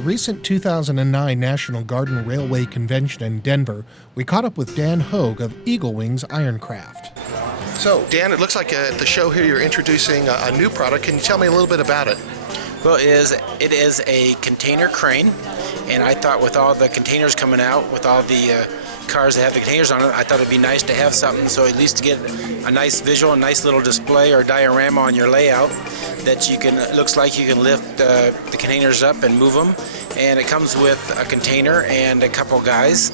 the recent 2009 National Garden Railway Convention in Denver, we caught up with Dan Hogue of Eaglewings Ironcraft. So, Dan, it looks like at the show here you're introducing a new product. Can you tell me a little bit about it? Well, it is a container crane, and I thought with all the containers coming out, with all the cars that have the containers on it, I thought it'd be nice to have something so at least to get a nice visual, a nice little display or diorama on your layout that you can, looks like you can lift the containers up and move them. And it comes with a container and a couple guys,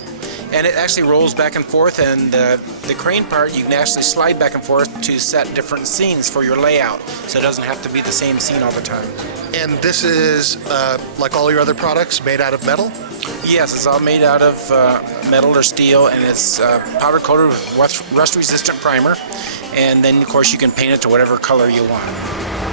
and it actually rolls back and forth, and the crane part you can actually slide back and forth to set different scenes for your layout, so it doesn't have to be the same scene all the time. And this is, like all your other products, made out of metal? Yes, it's all made out of metal or steel, and it's powder coated with rust resistant primer, and then of course you can paint it to whatever color you want.